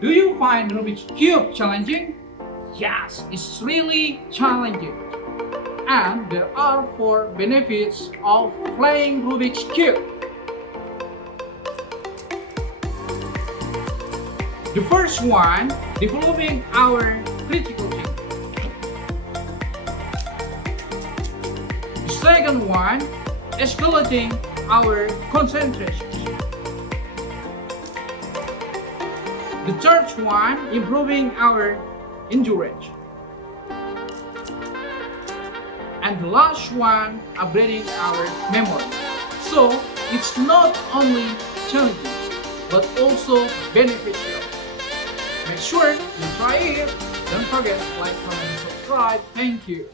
Do you find Rubik's Cube challenging? Yes, it's really challenging. And there are 4 benefits of playing Rubik's Cube. The first one, developing our critical thinking. The second one, escalating our concentration. The third one, improving our endurance. And the last one, upgrading our memory. So it's not only challenging, but also beneficial. Make sure you try it. Don't forget to like, comment, and subscribe. Thank you.